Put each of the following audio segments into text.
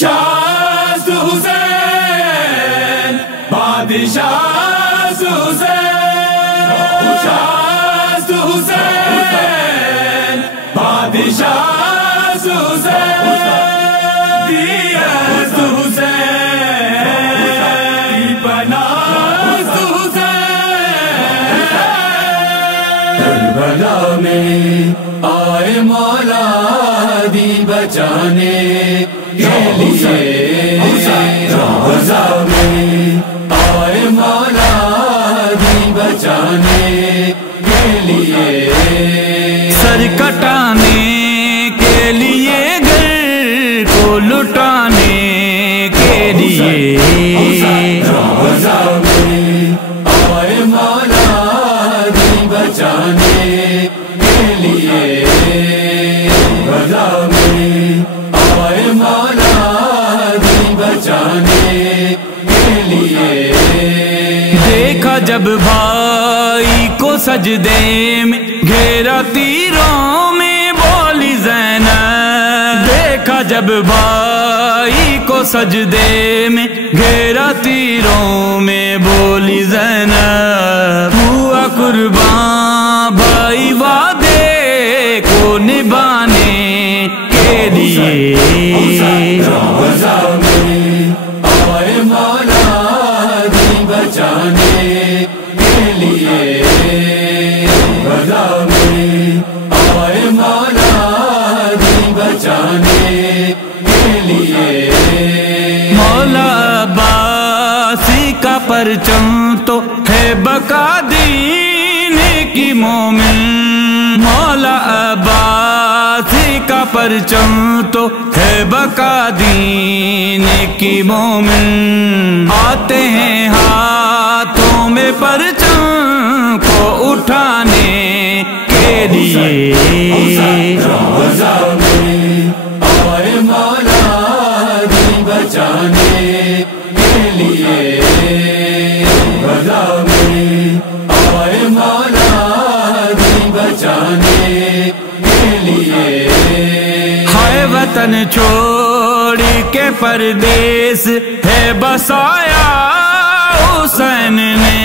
شاست حسین بادشاہ حسین شاست حسین بادشاہ حسین دیت حسین پناہ حسین کربلا میں آئے مولا دی بچانے کے لیے روزہ میں آئے مولا دی بچانے کے لیے سر کٹانے کے لیے گھر کو لٹانے کے لیے روزہ میں آئے مولا دی بچانے کے لیے روزہ میں آئے مولا دی بچانے کے لیے دیکھا جب بھائی کو سجدے میں گھیرا تیروں میں بولی زینب دیکھا جب بھائی کو سجدے میں گھیرا تیروں میں بولی زینب ہوا قربان بھائی وعدے کو نبھانے کے لیے روزہ میں آئے مولا دی بچانے کے لیے روزہ میں آئے مولا دی بچانے کے لیے مولا عباسی کا پرچم تو ہے بقا دین کی مومن مولا عباسی کا پرچم تو ہے بقا دین کی مومن آتے ہیں ہاتھوں میں پرچم کو اٹھانے کے لیے روزہ میں آئے مولا دی بچانے کے لیے روزہ میں آئے مولا دی بچانے کے لیے ہائے وطن چھوڑ کے پردیس ہے بسایا حسین نے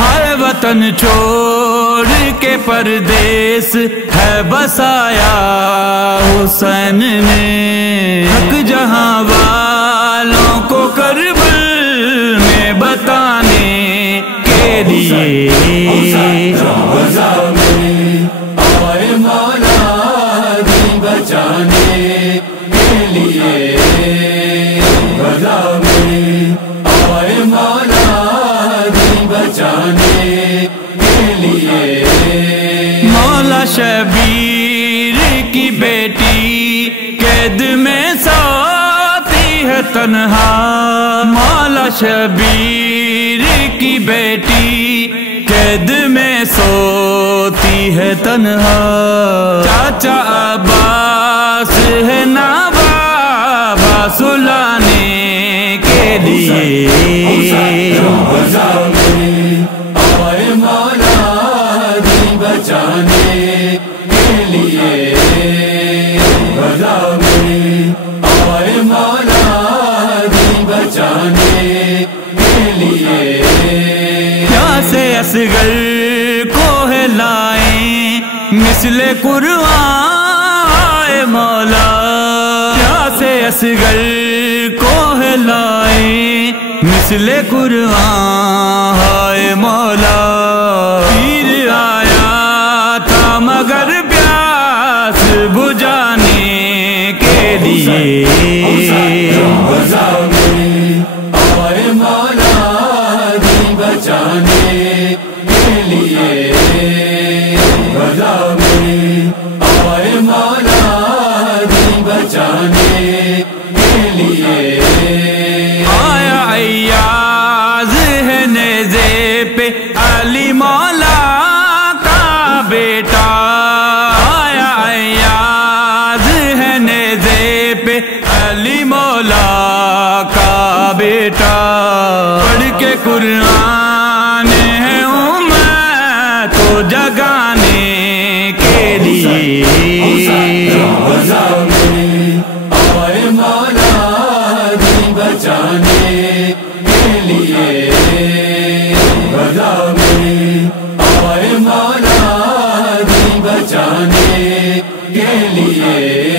ہائے وطن چھوڑ کے پردیس ہے بسایا حسین نے حق جہاں والوں کو کربل میں بتانے کے لیے روزہ میں آئے مولا دی بچانے کے لیے روزہ میں آئے مولا دی بچانے کے لیے مولا شبیر کی بیٹی قید میں سوتی ہے تنہا مولا شبیر کی بیٹی قید میں سوتی ہے تنہا چاچا عباس ہے نا بابا سلانے کے لیے روزہ میں آئے مولا دی بچانے کے لیے روزہ میں آئے مولا دی بچانے کے لیے سے اصغر کو ہے لائیں مثل قرآن مولا سے اصغر کو ہے لائیں مثل قرآن مولا پیر آیا تھا مگر پیاس بجھانے کے لیے روزہ میں آئے مولا دی بچانے کے لیے روزہ میں آئے مولا دی بچانے کے لیے آیا ایاز ہے نیزے پہ علی مولا کا بیٹا آیا ایاز ہے نیزے پہ علی مولا کا بیٹا پڑھ کے قرآن ہے امت کو جگانے کے لیے روزہ میں آئے مولا بچانے کے لیے غزہ میں آئے مولا دین بچانے کے لیے